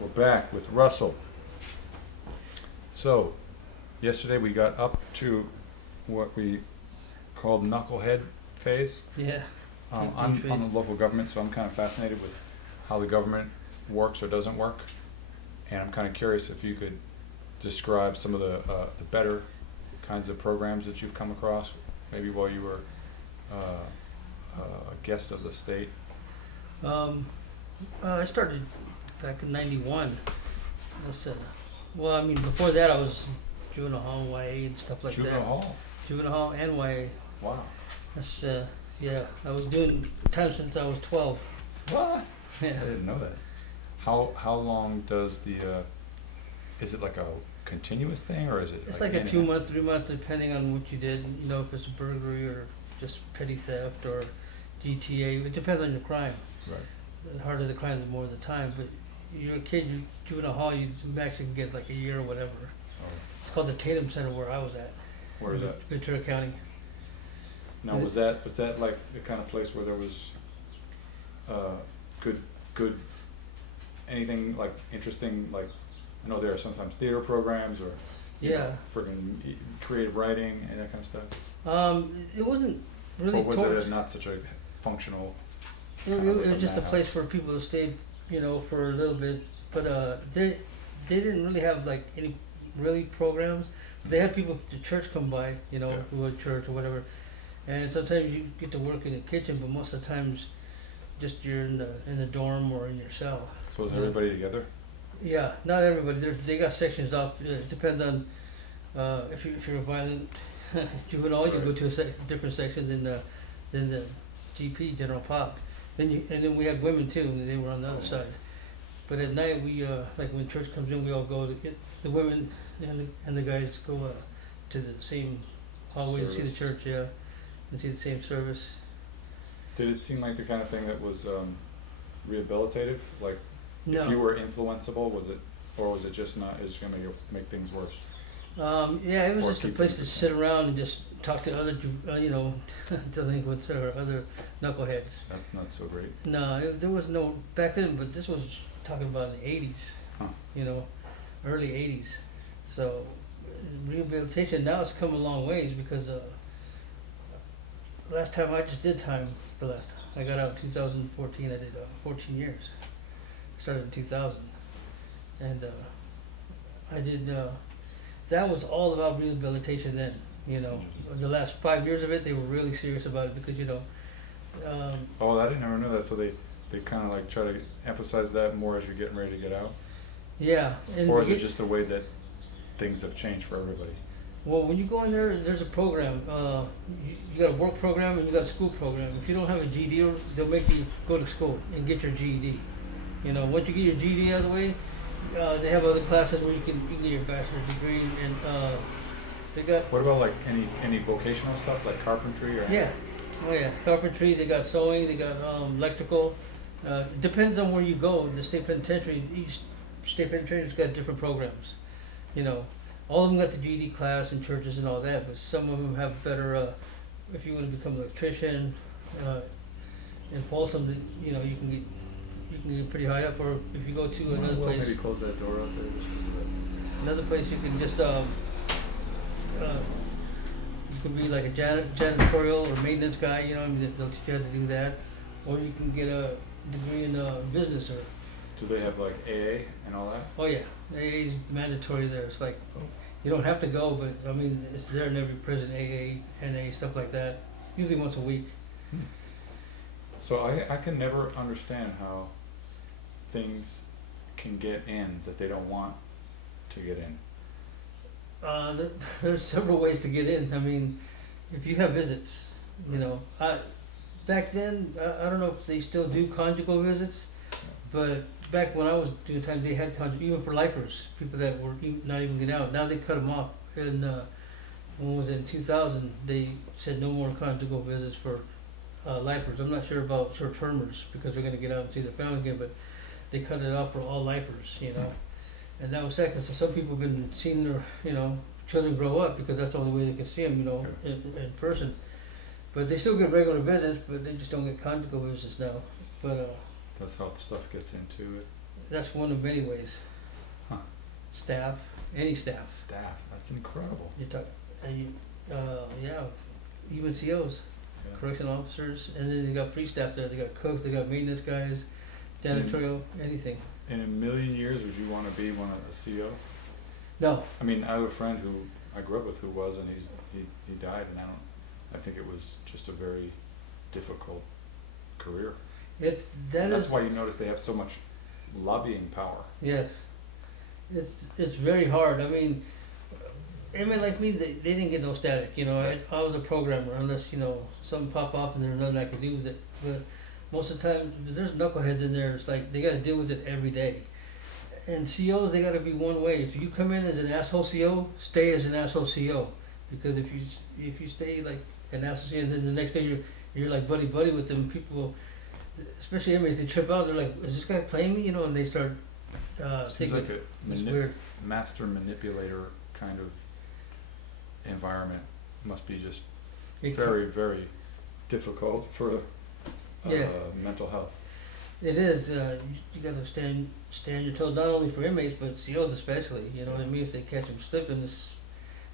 We're back with Russell. So, yesterday we got up to what we called knucklehead phase. Yeah. I'm the local government, so I'm kind of fascinated with how the government works or doesn't work. And I'm kind of curious if you could describe some of the better kinds of programs that you've come across, maybe while you were a guest of the state. I started back in '91. Well, I mean, before that I was juvenile hall, YA, and stuff like Juvenile that. hall? Juvenile hall and YA. Wow. That's yeah. I was doing time since I was 12. What? I Yeah. didn't know that. How long does is it like a continuous thing, or is it It's like like a in and 2 out? month, 3 month, depending on what you did. You know, if it's a burglary or just petty theft or GTA. It depends on your crime. Right. The harder the crime, the more the time. But you're a kid, you juvenile hall, you actually can get like a year or whatever. Oh, It's called the Tatum Center where I was at. where is that? Ventura County. Now, was that like the kind of place where there was good anything like interesting, like I know there are sometimes theater programs or Yeah. friggin' creative writing and that kind of stuff. It wasn't really. Or was it not such a functional? It was just a place for people to stay, for a little bit. But they didn't really have like any really programs. They had people at the church come by, Yeah. who were at church or whatever. And sometimes you get to work in the kitchen, but most of the times, just you're in the dorm or in your cell. So is everybody together? Yeah, not everybody. They got sections off. It depends on if you're a violent juvenile, you go Right. to a different section than the GP general pop. Then we had women too, and they were on the other side. But at night we like when church comes in, we all go to get the women and the guys go to the same hallway to see the Service. church, yeah, and see the same service. Did it seem like the kind of thing that was rehabilitative? Like No. if you were influenceable, was it just not? Is gonna make things worse? Yeah, it was Or just a keep place things to the sit around and just talk to other, delinquents or other knuckleheads. That's not so great. No, there was no back then, but this was talking about in the '80s, Huh. early '80s. So rehabilitation now has come a long ways because last time I just did time for last. I got out in 2014. I did 14 years. Started in 2000, and I did. That was all about rehabilitation then. The last 5 years of it, they were really serious about it because Oh, I didn't never know that. So they kind of like try to emphasize that more as you're getting ready to get out, yeah. And or is it just the way that things have changed for everybody? well, when you go in there, there's a program. You got a work program and you got a school program. If you don't have a GED, they'll make you go to school and get your GED. Once you get your GED out of the way, they have other classes where you can get your bachelor's degree, and they got What about like any vocational stuff like carpentry or? yeah, oh yeah, carpentry. They got sewing. They got electrical. Depends on where you go. The state penitentiary, each state penitentiary's got different programs. All of them got the GED class and churches and all that, but some of them have better. If you want to become an electrician, in Folsom, you can get pretty high up, or if you go to another Well, place. maybe close that door out there just because of that. Another place you can just you can be like a janitorial or maintenance guy, they'll teach you how to do that, or you can get a degree in business or. Do they have like AA and all that? Oh yeah, AA is mandatory there. It's like you don't have to go, but I mean it's there in every prison. AA, NA, stuff like that. Usually once a week. So I can never understand how things can get in that they don't want to get in. There's several ways to get in. I mean, if you have visits, back then, I don't know if they still do conjugal visits, but back when I was doing time, they had conjugal, even for lifers, people that were not even getting out. Now they cut them off. And when it was in 2000, they said no more conjugal visits for lifers. I'm not sure about short-termers because they're going to get out and see their family again, but they cut it off for all lifers, And that was sad because some people have been seeing their, children grow up because that's the only way they can see them, in person. But they still get regular visits, but they just don't get conjugal visits now. But That's how stuff gets into it. That's one of many ways. Huh. Staff, any staff. Staff, that's incredible. You talk, and you, yeah, even COs, Yeah. correction officers, and then they got free staff there. They got cooks, they got maintenance guys, janitorial, anything. In a million years, would you want to be one of the CO? No, I mean, I have a friend who I grew up with who was, and he died, and I think it was just a very difficult career. That's why you notice they have so much lobbying power. yes, it's very hard. I mean, like me, they didn't get no static. You know, I was a programmer unless something pop up and there's nothing I could do with it. But most of the time, there's knuckleheads in there. It's like they got to deal with it every day. And COs, they got to be one way. If you come in as an asshole CO, stay as an asshole CO. Because if you stay like an asshole CO, and then the next day you're like buddy with them, people, especially inmates, they trip out. They're like, "Is this guy playing me?" And they start Seems thinking like a it's weird. master manipulator kind of environment. Must be just very, very difficult for Yeah. mental health. It is. You got to stand your toes, not only for inmates but COs especially. You know what I mean? If they catch them slipping,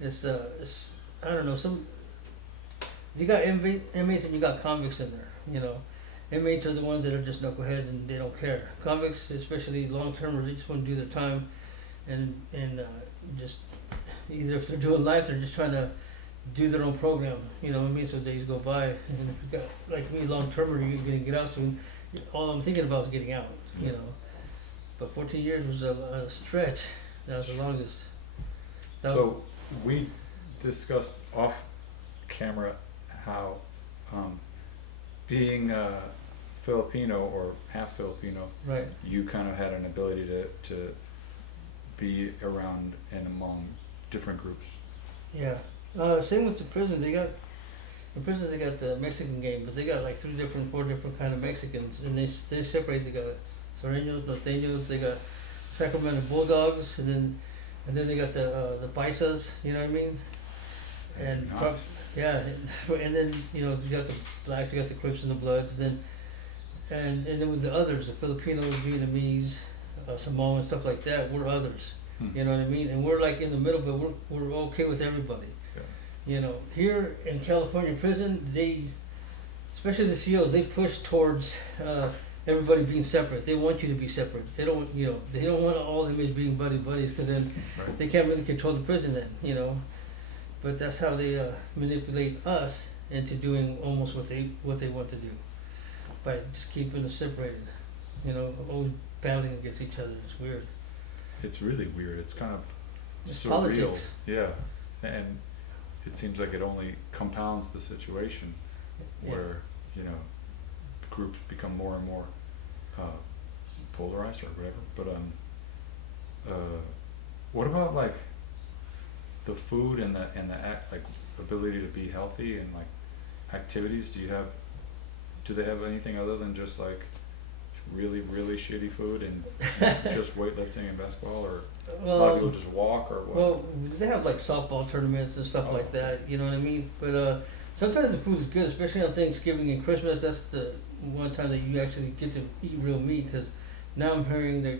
it's I don't know. You got inmates and you got convicts in there. You know, inmates are the ones that are just knucklehead and they don't care. Convicts, especially long term, they just want to do their time, and just either if they're doing life, they're just trying to do their own program. You know what I mean? So days go by, and if you got like me, long termer, you're gonna get out soon. All I'm thinking about is getting out. You know, but 14 years was a stretch. That was the longest. So we discussed off camera how being Filipino or half Filipino, Right. you kind of had an ability to be around and among different groups. Yeah. Same with the prison. They got the Mexican game, but they got like 4 different kind of Mexicans, and they separate. They got Sureños, Norteños. They got Sacramento Bulldogs, and then they got the Paisas. You know what I mean? And Nice. yeah, and then you got the blacks, you got the Crips and the Bloods, and then with the others, the Filipinos, Vietnamese, Samoan, stuff like that. We're others. You know what I mean? And we're like in the middle, but we're okay with everybody. Yeah. You know, here in California prison, especially the COs, they push towards everybody being separate. They want you to be separate. They don't want all inmates being buddies, because then Right. they can't really control the prison then, But that's how they manipulate us into doing almost what they want to do, by just keeping us separated. Always battling against each other. It's weird. It's really weird. It's kind of It's surreal. politics. Yeah, and it seems like it only compounds the situation where groups become more and more polarized or whatever. But what about like the food and the like ability to be healthy and like activities? Do they have anything other than just like really, really shitty food and just weightlifting and basketball, or a lot of people just walk, or what? Well, they have like softball tournaments and stuff like that. You know what I mean? But sometimes the food is good, especially on Thanksgiving and Christmas. That's the one time that you actually get to eat real meat. Because now I'm hearing that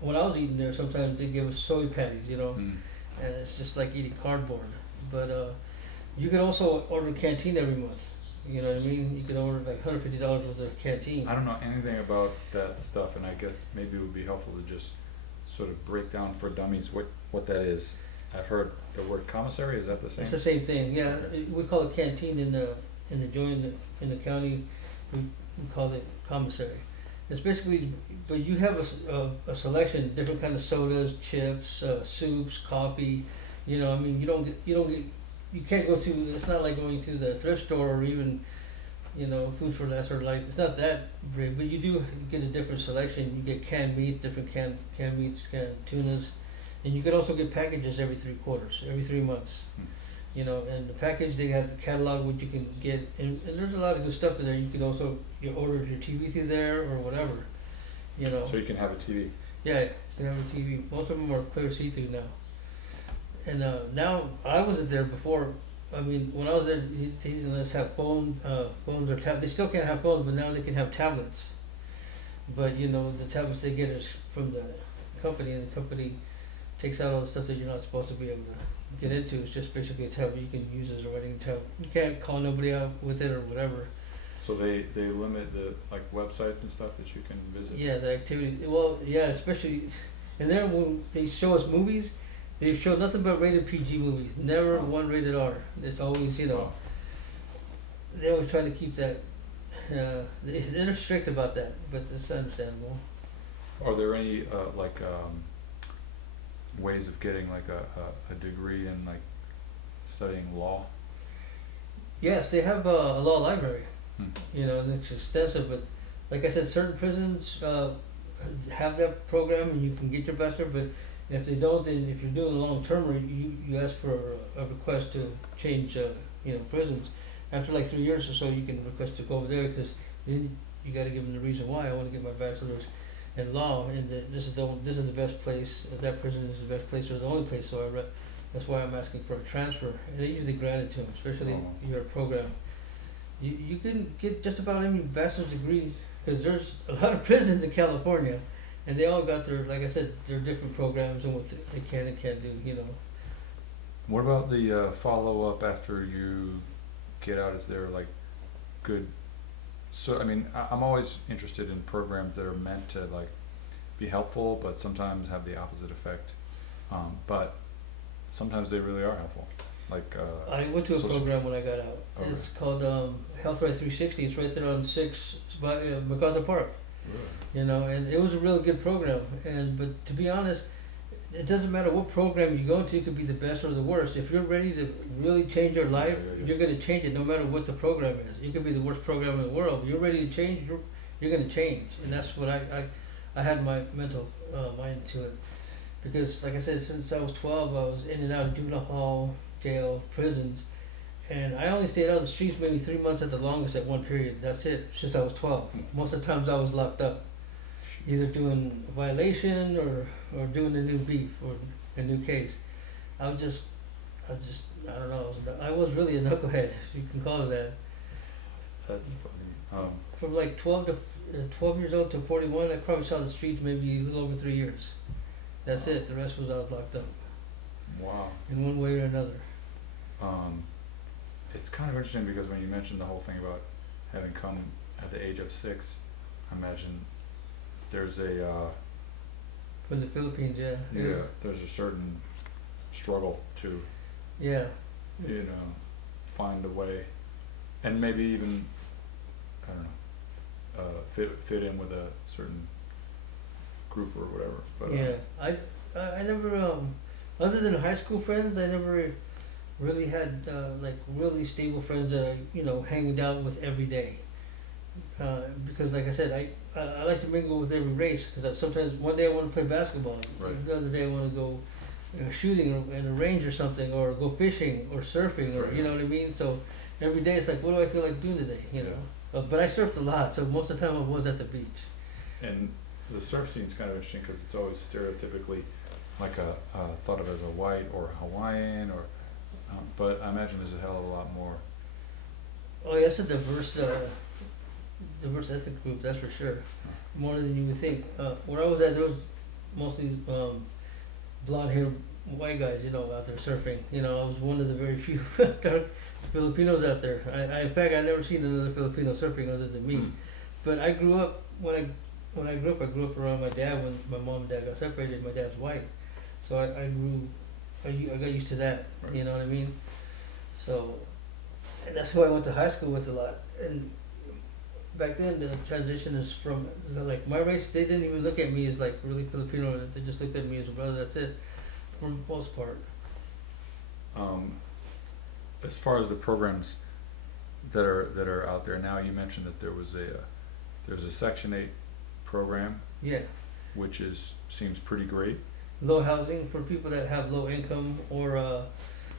when I was eating there, sometimes they give us soy patties, and it's just like eating cardboard. But you can also order canteen every month. You know what I mean? You can order like $150 worth of canteen. I don't know anything about that stuff, and I guess maybe it would be helpful to just sort of break down for dummies what that is. I've heard the word commissary. Is that the same? It's the same thing. Yeah, we call it canteen in the joint in the county. We call it commissary. It's basically, but you have a selection, different kind of sodas, chips, soups, coffee. You can't go to. It's not like going to the thrift store or even, Food for Less or like. It's not that big, but you do get a different selection. You get canned meats, different canned meats, canned tunas, and you can also get packages every 3 months. And the package, they got a catalog what you can get, and there's a lot of good stuff in there. You can also order your TV through there or whatever. So you can have a TV. Yeah, you can have a TV. Most of them are clear see-through now. And now, I wasn't there before. I mean, when I was there, they didn't let us have phones or tablets. They still can't have phones, but now they can have tablets. But you know, the tablets they get is from the company, and the company takes out all the stuff that you're not supposed to be able to get into. It's just basically a tablet you can use as a writing tablet. You can't call nobody out with it or whatever. So they limit the like websites and stuff that you can visit. Yeah, the activity. Well, yeah, especially, and then when they show us movies, they show nothing but rated PG movies. Never Oh. one rated R. It's always, you know, Oh. they always try to keep that. They're strict about that, but it's understandable. Are there any ways of getting like a degree in like studying law? Yes, they have a law library. Hmm. You know, and it's extensive. But like I said, certain prisons have that program, and you can get your bachelor. But if they don't, then if you're doing a long term, you ask for a request to change, prisons. After like 3 years or so, you can request to go over there because then you got to give them the reason why I want to get my bachelor's in law, and this is the best place. That prison is the best place or the only place. So that's why I'm asking for a transfer, and they usually grant it to them, especially Oh. your program. You can get just about any bachelor's degree because there's a lot of prisons in California, and they all got their, like I said, their different programs and what they can and can't do. You know. What about the follow up after you get out? Is there like good? So I mean, I'm always interested in programs that are meant to like be helpful, but sometimes have the opposite effect. But sometimes they really are helpful. Like I went to a social- program when I got out. Oh, It's called Health Right 360. It's right there on 6 by MacArthur Park. You know, and it was a really good program. But to be honest, it doesn't matter what program you go into. It could be the best or the worst. If you're ready to really change your life, Yeah. you're going to change it no matter what the program is. It could be the worst program in the world. But you're ready to change. You're going to change, and that's what I had my mental mind to it. Because, like I said, since I was 12, I was in and out of juvenile hall, jail, prisons, and I only stayed out of the streets maybe 3 months at the longest at one period. That's it, since I was 12. Most of the times I was locked up, either doing a violation or doing a new beef or a new case. I don't know, I was really a knucklehead, if you can call it that. That's funny. From like 12 years old to 41, I probably saw the streets maybe a little over 3 years. That's it, the rest was I was locked up, Wow. in one way or another. It's kind of interesting because when you mentioned the whole thing about having come at the age of 6, I imagine there's a From the Philippines, yeah. there's a certain struggle to Yeah. find a way, and maybe even I don't know fit in with a certain group or whatever. But Yeah, I never other than high school friends, I never really had like really stable friends that I hanged out with every day. Because like I said, I like to mingle with every race because sometimes one day I want to play basketball, Right. the other day I want to go shooting in a range or something, or go fishing or surfing, or Right. you know what I mean. So every day it's like, what do I feel like doing today? But I surfed a lot, so most of the time I was at the beach. And the surf scene's kind of interesting because it's always stereotypically like thought of as a white or Hawaiian but I imagine there's a hell of a lot more. Oh, yeah, it's a diverse ethnic group, that's for sure. More than you would think. Where I was at, there was mostly blonde-haired white guys, out there surfing. I was one of the very few dark Filipinos out there. In fact, I never seen another Filipino surfing other than me. But I grew up when I grew up around my dad. When my mom and dad got separated, my dad's white, so I got used to that. Right. You know what I mean? So, and that's who I went to high school with a lot. And back then, the transition is from like my race. They didn't even look at me as like really Filipino. They just looked at me as a brother. That's it, for the most part. As far as the programs that are out there now, you mentioned that there's a Section 8 program, Yeah. which seems pretty great, Low housing for people that have low income or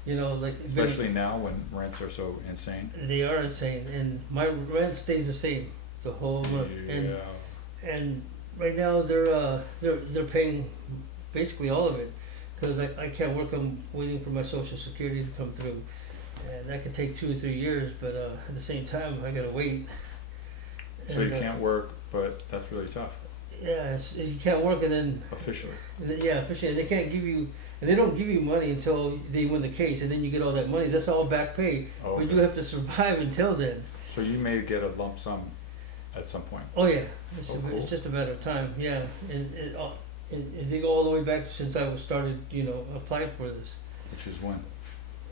like especially now when rents are so insane. they are insane, and my rent stays the same the whole month. And right now they're paying basically all of it because I can't work. I'm waiting for my Social Security to come through, and that could take 2 or 3 years. But at the same time, I gotta wait. So you can't work but that's really tough, Yeah, you can't work and then, officially. yeah, officially, they can't give you, and they don't give you money until they win the case, and then you get all that money. That's all back pay, Oh, but okay. you have to survive until then. So you may get a lump sum at some point. Oh yeah, it's, Oh, cool. it's just a matter of time. Yeah, and if they go all the way back since I was started, applying for this Which is when?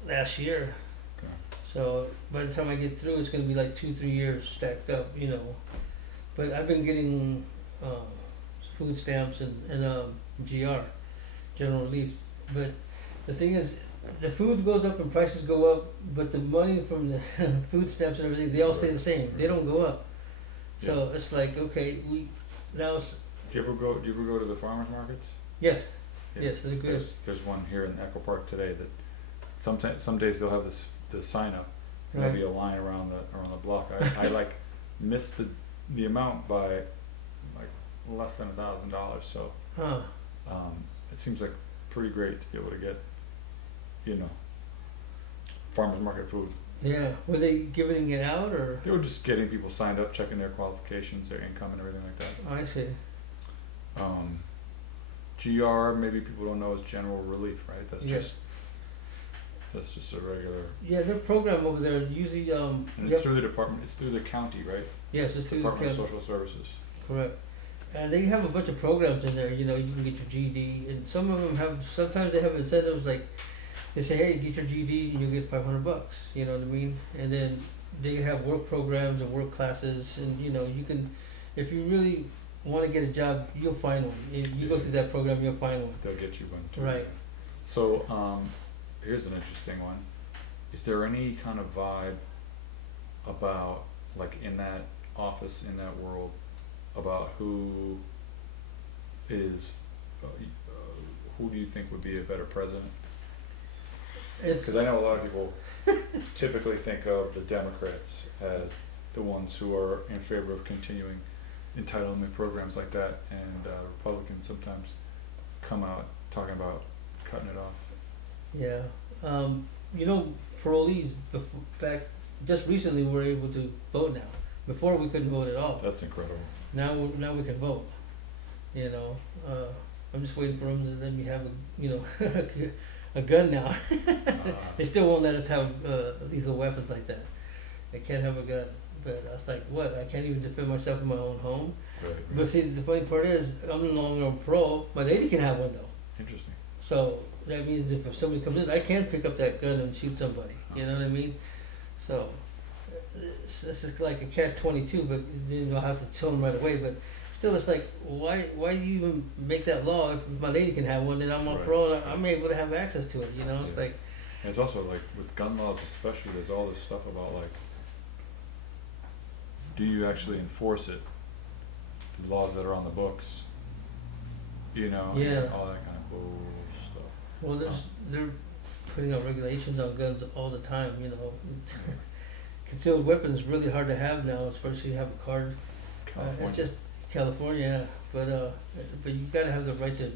last year. Okay. So by the time I get through, it's gonna be like 2-3 years stacked up, But I've been getting food stamps and GR, general relief. But the thing is, the food goes up and prices go up, but the money from the food stamps and everything, they all stay the same. They don't go up. So it's like, okay, now it's, Do you ever go to the farmers markets? yes, Yeah. yes, they're good. There's one here in Echo Park today that some days they'll have the sign up. And there'll be a line around the block. I like missed the amount by like less than $1,000. So Huh. it seems like pretty great to be able to get, farmers market food. Yeah. Were they giving it out or? They were just getting people signed up, checking their qualifications, their income, and everything like that. Oh, I see. GR, maybe people don't know, is general relief, right? That's Yeah. just a regular. Yeah, their program over there usually And it's through the department. It's through the county, right? yes, it's through the Department of county. Social Services. Correct. And they have a bunch of programs in there, you can get your GED, and some of them sometimes they have incentives like, they say, hey, get your GED and you'll get $500, you know what I mean? And then they have work programs and work classes, and you can, if you really wanna get a job, you'll find one. If you go through that program, you'll find one. They'll get you one too. Right. So, here's an interesting one. Is there any kind of vibe about, like, in that office, in that world, about who do you think would be a better president? It's, Because I know a lot of people typically think of the Democrats as the ones who are in favor of continuing entitlement programs like that, and Republicans sometimes come out talking about cutting it off. yeah, parolees, back, just recently were able to vote now. Before we couldn't vote at all. That's incredible. Now we can vote. I'm just waiting for them to let me have a gun now. They still won't let us have lethal weapons like that. I can't have a gun. But I was like, what? I can't even defend myself in my own home. Right. But see, the funny part is, I'm no longer on parole. My lady can have one though. Interesting. So that means if somebody comes in, I can pick up that gun and shoot somebody. You know what I mean? So this is like a catch-22, but I have to tell them right away. But still, it's like, why do you even make that law if my lady can have one and I'm on Right. parole and I'm able to have access to it? It's Yeah. like, And it's also like with gun laws, especially, there's all this stuff about like, do you actually enforce it? The laws that are on the books, Yeah. and all that kind of bull stuff. well, they're putting out regulations on guns all the time. Concealed weapons really hard to have now, especially if you have a card. California. It's just California, but you gotta have the right to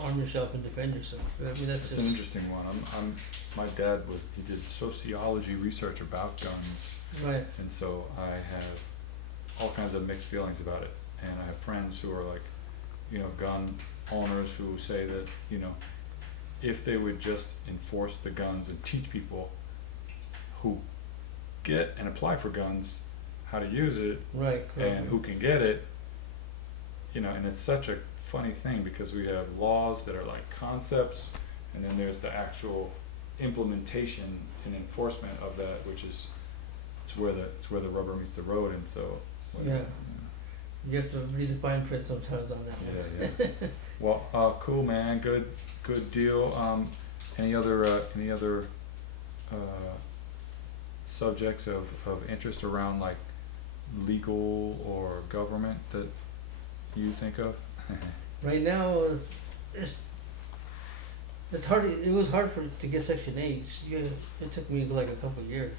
arm yourself and defend yourself. I mean, that's It's just an interesting one. My dad he did sociology research about guns, right. and so I have all kinds of mixed feelings about it. And I have friends who are like, gun owners who say that, if they would just enforce the guns and teach people who get and apply for guns how to use it Right, correct. and who can get it, and it's such a funny thing because we have laws that are like concepts, and then there's the actual implementation and enforcement of that, which is it's where the rubber meets the road. And so Yeah. You have to read the fine print sometimes on that one. yeah. Well, cool, man. Good deal. Any other subjects of interest around like legal or government that you think of? Right now, it's hard. It was hard to get Section 8. It took me like a couple of years.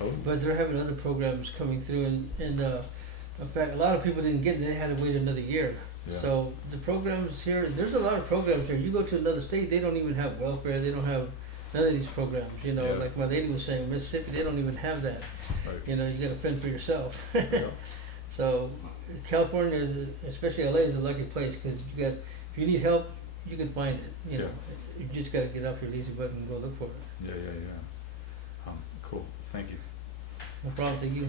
Oh. But they're having other programs coming through, and in fact, a lot of people didn't get it. They had to wait another year. Yeah. So the programs here, there's a lot of programs here. You go to another state, they don't even have welfare. They don't have none of these programs. Yeah. Like my lady was saying, Mississippi, they don't even have that. Right. You got to fend for yourself. Yeah. So California, especially LA, is a lucky place because if you need help, you can find it. You know, you just gotta get off your lazy butt and go look for it. Yeah. Cool. Thank you. No problem. Thank you.